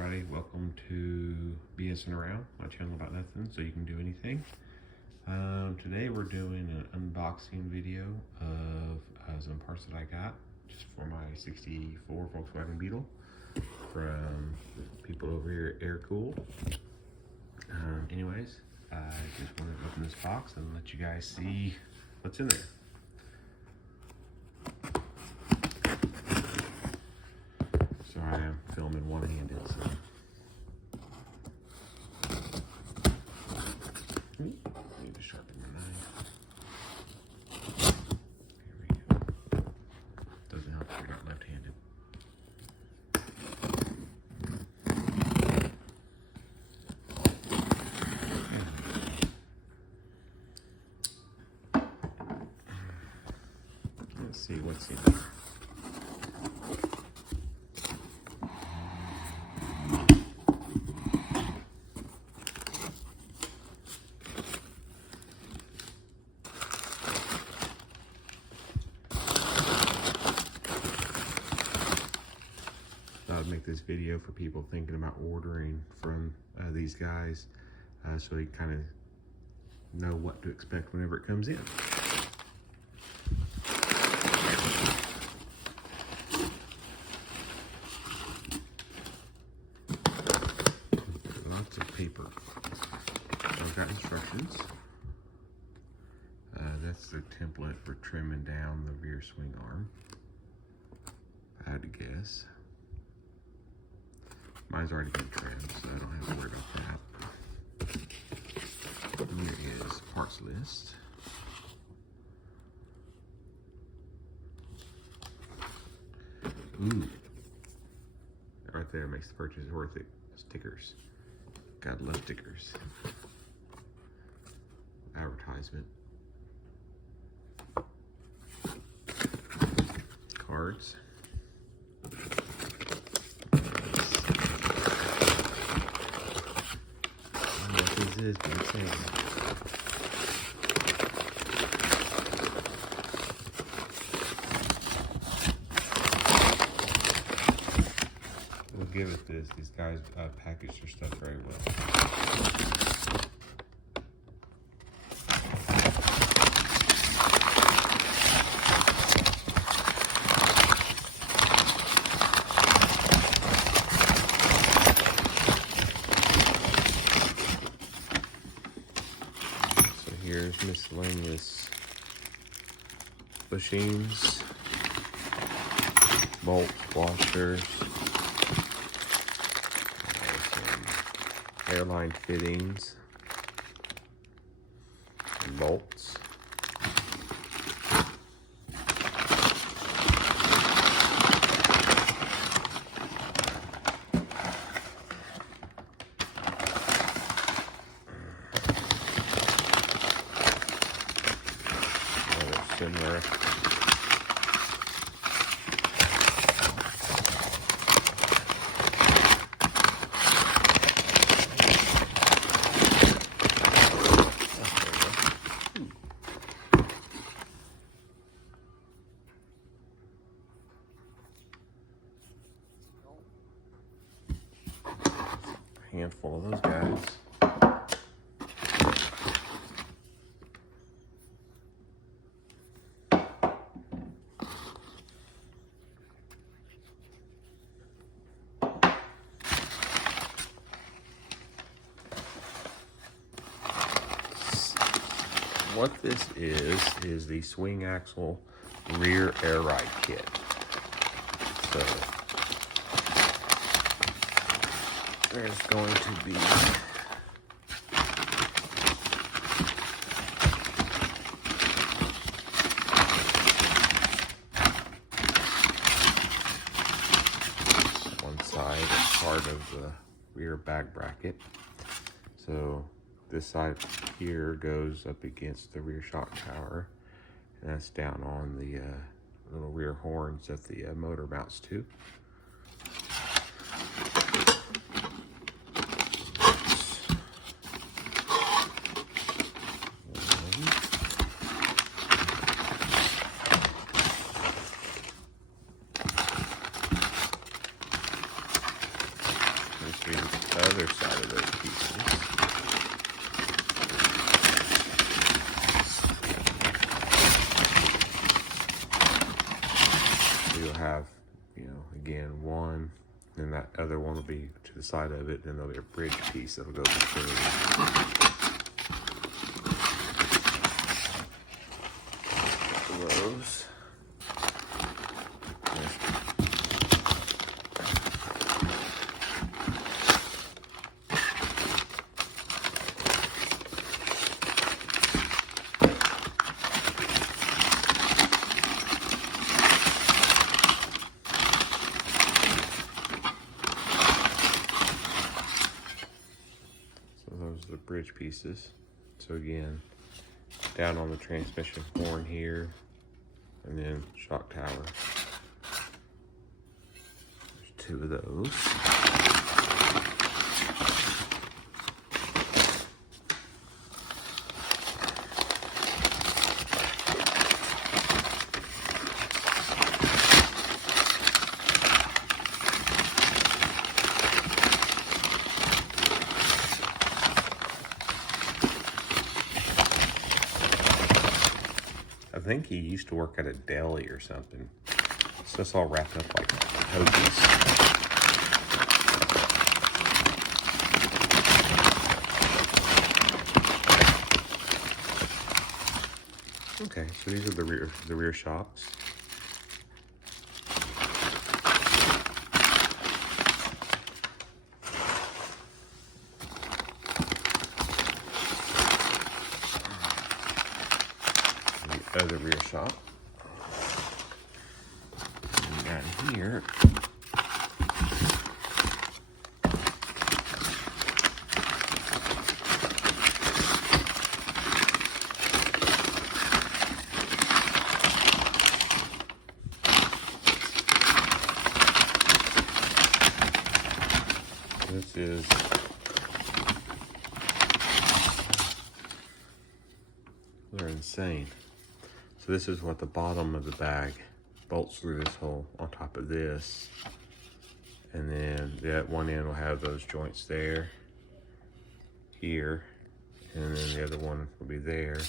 everybody, welcome to BSing Around, my channel about nothing so you can do anything. Today we're doing an unboxing video of some parts that I got just for my 64 Volkswagen Beetle from people over here at Airkewld. Anyways, I just wanted to open this box and let you guys see what's in there. Sorry, I'm filming one-handed, so. Need to sharpen my knife. Here we go. Doesn't help if you're not left-handed. Let's see what's in there. I'd make this video for people thinking about ordering from these guys so you kind of know what to expect whenever it comes in. Lots of paper. So I've got instructions. That's the template for trimming down the rear swing arm. I had to guess. Mine's already been trimmed, so I don't have to worry about that. Here is parts list. Ooh. That right there makes the purchase worth it. Stickers. Gotta love stickers. Advertisement. Cards. Is insane. We'll give it this. These guys package their stuff very well. Here's miscellaneous bushings, bolt washers, some airline fittings, and bolts. Similar. A handful of those guys. What this is the swing axle rear air ride kit. So there's going to be one side as part of the rear bag bracket. So this side here goes up against the rear shock tower, and that's down on the little rear horns that the motor mounts to. side of those pieces. So you'll have, you know, again, one, and that other one will be to the side of it, then there'll be a bridge piece that'll go between those. Those are the bridge pieces. So again, down on the transmission horn here, and then shock tower. There's two of those. I think he used to work at a deli or something. So it's all wrapped up like hoagies. Okay, so these are the rear shocks. The other rear shock. And down here, this is they're insane. So this is what the bottom of the bag bolts through this hole on top of this. And then that one end will have those joints there, here, and then the other one will be there.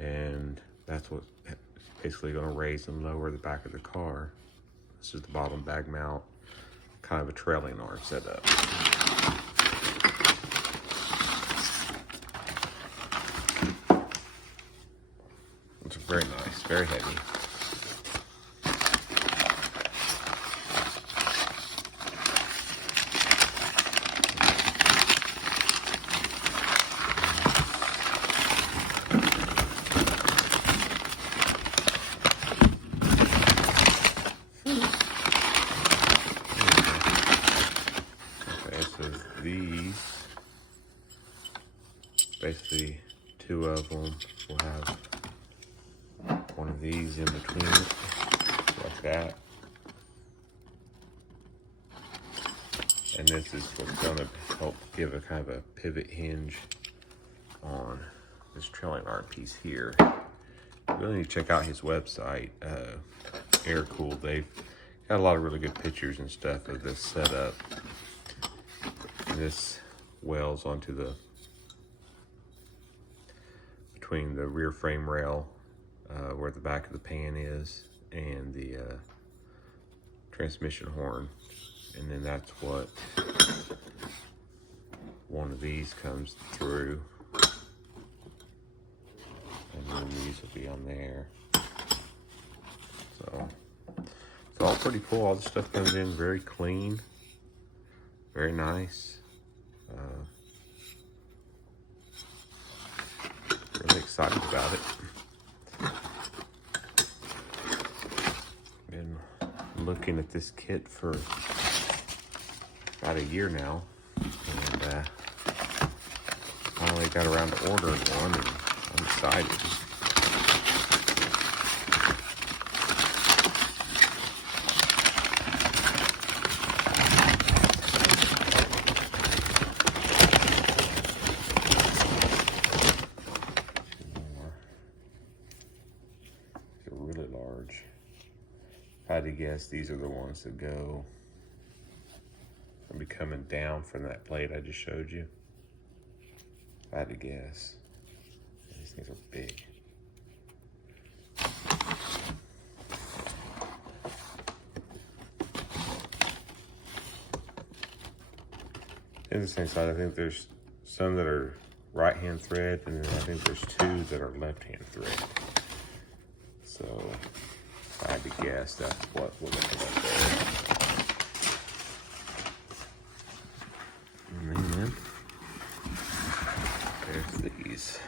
And that's what basically gonna raise and lower the back of the car. This is the bottom bag mount, kind of a trailing arm setup. It's very nice, very heavy. These, basically two of them will have one of these in between it, like that. And this is what's gonna help give a kind of a pivot hinge on this trailing arm piece here. You really need to check out his website, Airkewld. They've got a lot of really good pictures and stuff of this setup. This welds onto the between the rear frame rail where the back of the pan is and the transmission horn, and then that's what one of these comes through, and then these will be on there. So it's all pretty cool. All the stuff comes in very clean, very nice. Really excited about it. Been looking at this kit for about a year now, and finally got around to ordering one, and I'm excited. Really large. If I had to guess, these are the ones that go It'll be coming down from that plate I just showed you. If I had to guess. These things are big. In the same side, I think there's some that are right-hand thread, and then I think there's two that are left-hand thread. So, if I had to guess, that's what we're looking at there. And then, there's these.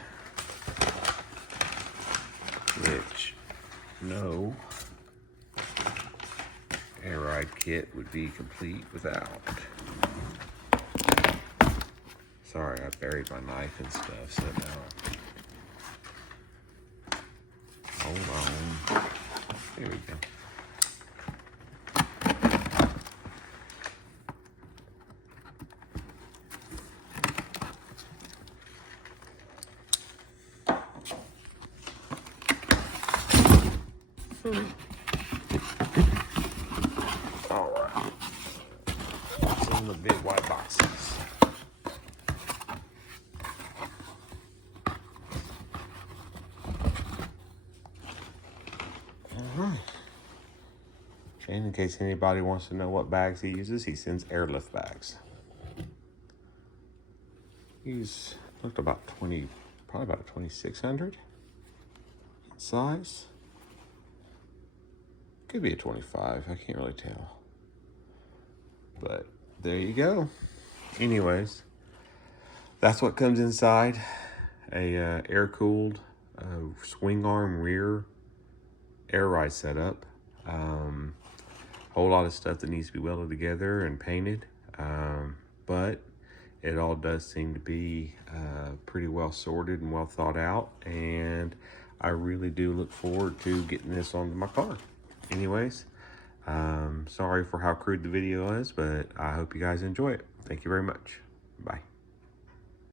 Which, no Airride kit would be complete without. Sorry, I buried my knife and stuff, so now. Hold on. There we go. All right. What's in the big white boxes? And in case anybody wants to know what bags he uses, he sends airlift bags. He's looked about 20, probably about 2,600 size. Could be a 25, I can't really tell. But there you go. Anyways, that's what comes inside a air-cooled swing arm rear air ride setup. Whole lot of stuff that needs to be welded together and painted, but it all does seem to be pretty well sorted and well thought out, and I really do look forward to getting this onto my car. Anyways, sorry for how crude the video is, but I hope you guys enjoy it. Thank you very much. Bye.